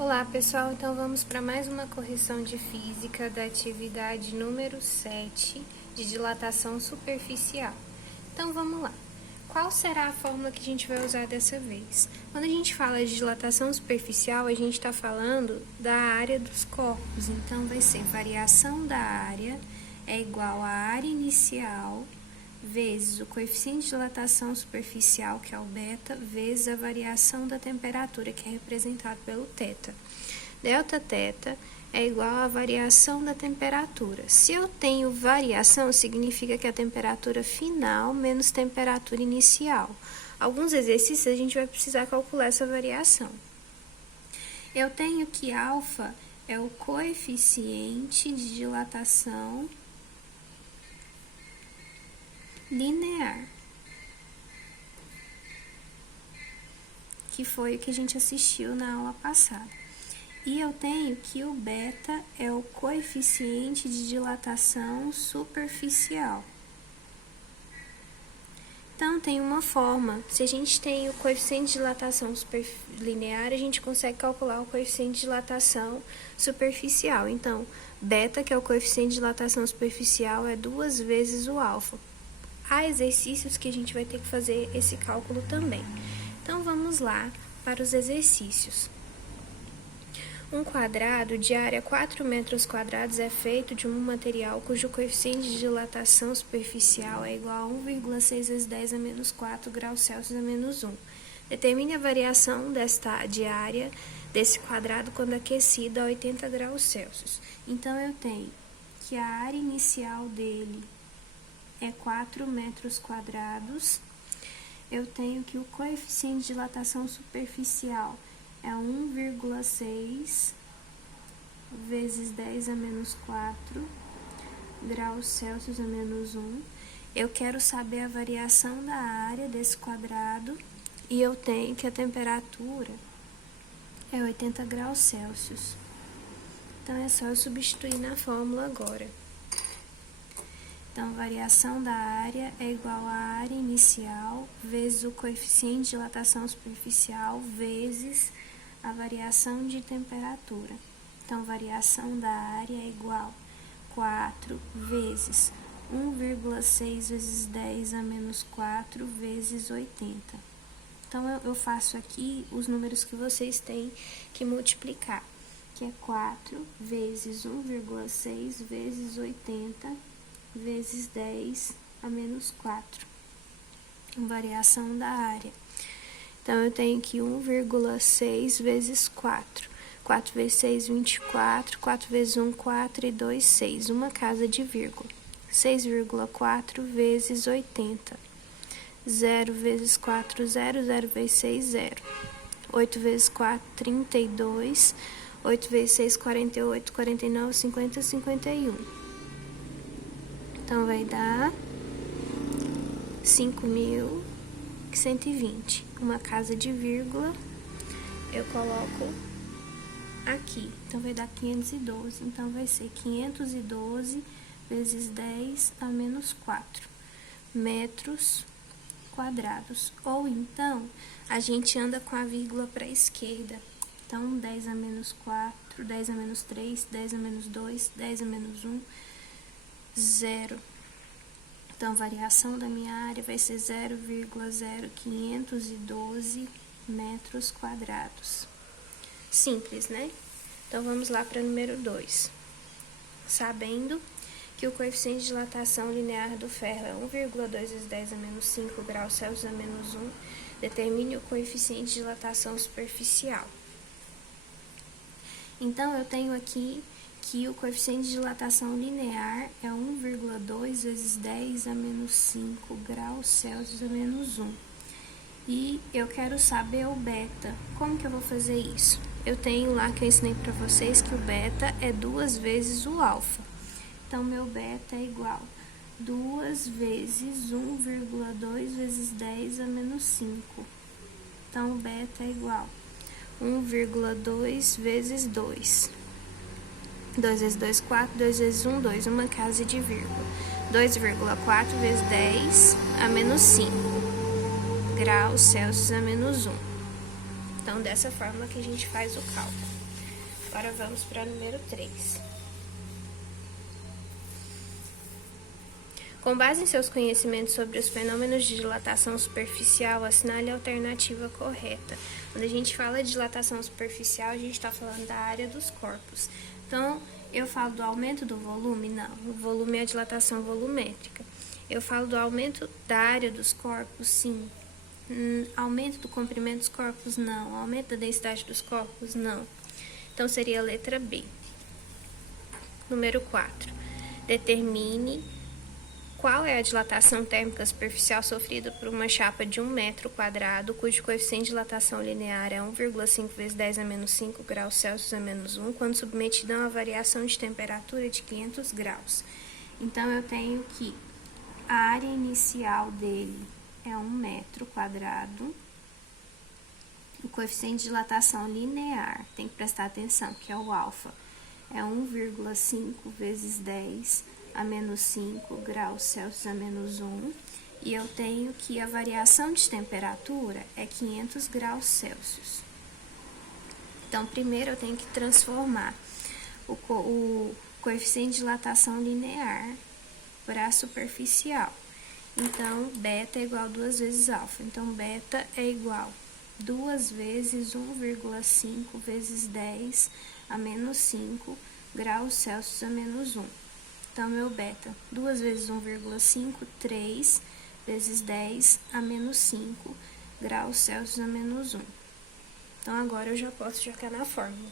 Olá pessoal, então vamos para mais uma correção de física da atividade número 7 de dilatação superficial. Então vamos lá. Qual será a fórmula que a gente vai usar dessa vez? Quando a gente fala de dilatação superficial, a gente está falando da área dos corpos. Então vai ser variação da área é igual à área inicial vezes o coeficiente de dilatação superficial, que é o beta, vezes a variação da temperatura, que é representado pelo θ. Delta θ é igual à variação da temperatura. Se eu tenho variação, significa que a temperatura final menos temperatura inicial. Alguns exercícios a gente vai precisar calcular essa variação. Eu tenho que alfa é o coeficiente de dilatação linear, que foi o que a gente assistiu na aula passada. E eu tenho que o beta é o coeficiente de dilatação superficial. Então, tem uma forma. Se a gente tem o coeficiente de dilatação linear, a gente consegue calcular o coeficiente de dilatação superficial. Então, beta, que é o coeficiente de dilatação superficial, é 2 vezes o alfa. Há exercícios que a gente vai ter que fazer esse cálculo também. Então, vamos lá para os exercícios. Um quadrado de área 4 metros quadrados é feito de um material cujo coeficiente de dilatação superficial é igual a 1,6 vezes 10 a menos 4 graus Celsius a menos 1. Determine a variação de área desse quadrado quando aquecido a 80 graus Celsius. Então, eu tenho que a área inicial dele é 4 metros quadrados. Eu tenho que o coeficiente de dilatação superficial é 1,6 vezes 10 a menos 4 graus Celsius a menos 1. Eu quero saber a variação da área desse quadrado e eu tenho que a temperatura é 80 graus Celsius. Então, é só eu substituir na fórmula agora. Então, variação da área é igual à área inicial vezes o coeficiente de dilatação superficial vezes a variação de temperatura. Então, variação da área é igual a 4 vezes 1,6 vezes 10 a menos 4 vezes 80. Então, eu faço aqui os números que vocês têm que multiplicar, que é 4 vezes 1,6 vezes 80 vezes 10 a menos 4, variação da área. Então, eu tenho que 1,6 vezes 4. 4 vezes 6, 24. 4 vezes 1, 4 e 2, 6. Uma casa de vírgula. 6,4 vezes 80. 0 vezes 4, 0. 0 vezes 6, 0. 8 vezes 4, 32. 8 vezes 6, 48. 49, 50, 51. Então, vai dar 5.120. Uma casa de vírgula, eu coloco aqui. Então, vai dar 512. Então, vai ser 512 vezes 10 a menos 4 metros quadrados. Ou então, a gente anda com a vírgula para a esquerda. Então, 10 a menos 4, 10 a menos 3, 10 a menos 2, 10 a menos 1, 0. Então, a variação da minha área vai ser 0,0512 metros quadrados. Simples, né? Então, vamos lá para o número 2. Sabendo que o coeficiente de dilatação linear do ferro é 1,2 vezes 10 a menos 5 graus Celsius a menos 1, determine o coeficiente de dilatação superficial. Então, eu tenho aqui que o coeficiente de dilatação linear é 1,2 vezes 10 a menos 5 graus Celsius a menos 1. E eu quero saber o beta. Como que eu vou fazer isso? Eu tenho lá que eu ensinei para vocês que o beta é 2 vezes o alfa. Então, meu beta é igual a 2 vezes 1,2 vezes 10 a menos 5. Então, o beta é igual a 1,2 vezes 2. 2 vezes 2, 4, 2 vezes 1, 2, uma casa de vírgula. 2,4 vezes 10 a menos 5 graus Celsius a menos 1. Então, dessa forma que a gente faz o cálculo. Agora vamos para o número 3. Com base em seus conhecimentos sobre os fenômenos de dilatação superficial, assinale a alternativa correta. Quando a gente fala de dilatação superficial, a gente está falando da área dos corpos. Então, eu falo do aumento do volume? Não, o volume é a dilatação volumétrica. Eu falo do aumento da área dos corpos? Sim. Aumento do comprimento dos corpos? Não. Aumento da densidade dos corpos? Não. Então, seria a letra B. Número 4. Determine qual é a dilatação térmica superficial sofrida por uma chapa de 1 metro quadrado, cujo coeficiente de dilatação linear é 1,5 vezes 10 a menos 5 graus Celsius a menos 1, quando submetida a uma variação de temperatura de 500 graus. Então, eu tenho que a área inicial dele é 1 metro quadrado. O coeficiente de dilatação linear, tem que prestar atenção, que é o alfa, é 1,5 vezes 10 a menos 5 graus Celsius a menos 1. E eu tenho que a variação de temperatura é 500 graus Celsius. Então, primeiro eu tenho que transformar o coeficiente de dilatação linear para superficial. Então, beta é igual a 2 vezes alfa. Então, beta é igual a 2 vezes 1,5 vezes 10 a menos 5 graus Celsius a menos 1. Então, meu beta, 2 vezes 1,5, 3 vezes 10 a menos 5 graus Celsius a menos 1. Então, agora eu já posso jogar na fórmula.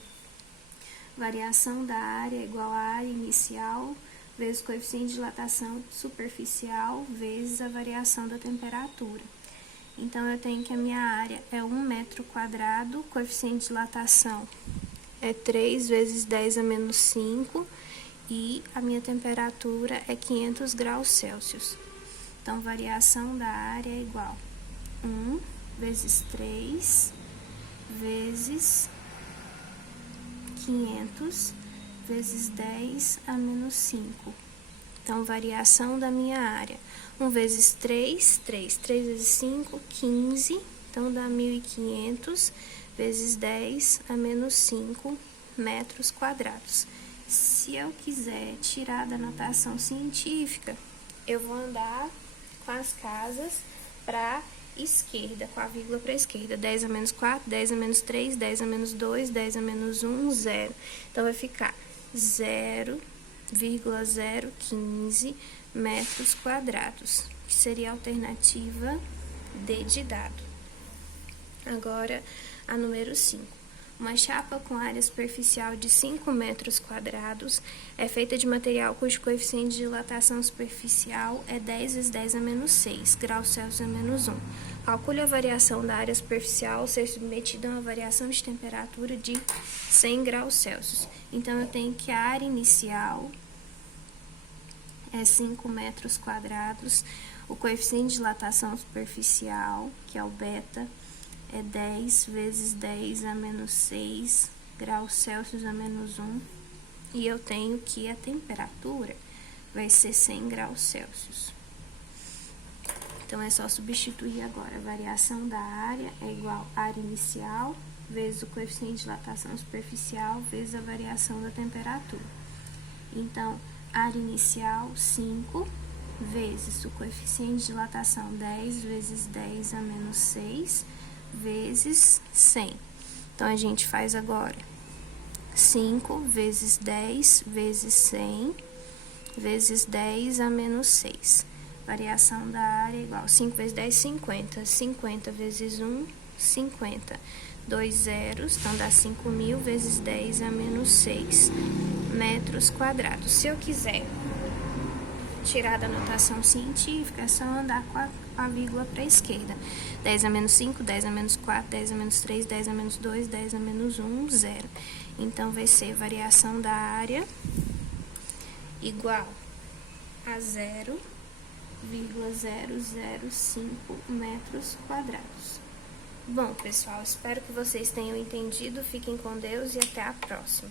Variação da área é igual à área inicial vezes o coeficiente de dilatação superficial vezes a variação da temperatura. Então, eu tenho que a minha área é 1 metro quadrado, coeficiente de dilatação é 3 vezes 10 a menos 5, e a minha temperatura é 500 graus Celsius. Então, variação da área é igual a 1 vezes 3 vezes 500 vezes 10 a menos 5. Então, variação da minha área. 1 vezes 3, 3 vezes 5, 15. Então, dá 1.500 vezes 10 a menos 5 metros quadrados. Se eu quiser tirar da notação científica, eu vou andar com as casas para esquerda, com a vírgula para a esquerda. 10 a menos 4, 10 a menos 3, 10 a menos 2, 10 a menos 1, 0. Então, vai ficar 0,015 metros quadrados, que seria a alternativa D de dado. Agora, a número 5. Uma chapa com área superficial de 5 metros quadrados é feita de material cujo coeficiente de dilatação superficial é 10 vezes 10 a menos 6 graus Celsius a menos 1. Calcule a variação da área superficial ao ser submetida a uma variação de temperatura de 100 graus Celsius. Então, eu tenho que a área inicial é 5 metros quadrados, o coeficiente de dilatação superficial, que é o beta, é 10 vezes 10 a menos 6 graus Celsius a menos 1. E eu tenho que a temperatura vai ser 100 graus Celsius. Então, é só substituir agora. A variação da área é igual à área inicial vezes o coeficiente de dilatação superficial vezes a variação da temperatura. Então, área inicial, 5, vezes o coeficiente de dilatação, 10 vezes 10 a menos 6, vezes 100. Então, a gente faz agora 5 vezes 10 vezes 100 vezes 10 a menos 6. Variação da área é igual a 5 vezes 10, 50. 50 vezes 1, 50. 2 zeros, então dá 5.000 vezes 10 a menos 6 metros quadrados. Se eu quiser tirar da notação científica, é só andar com a vírgula para a esquerda. 10 a menos 5, 10 a menos 4, 10 a menos 3, 10 a menos 2, 10 a menos 1, 0. Então, vai ser variação da área igual a 0,005 metros quadrados. Bom, pessoal, espero que vocês tenham entendido. Fiquem com Deus e até a próxima.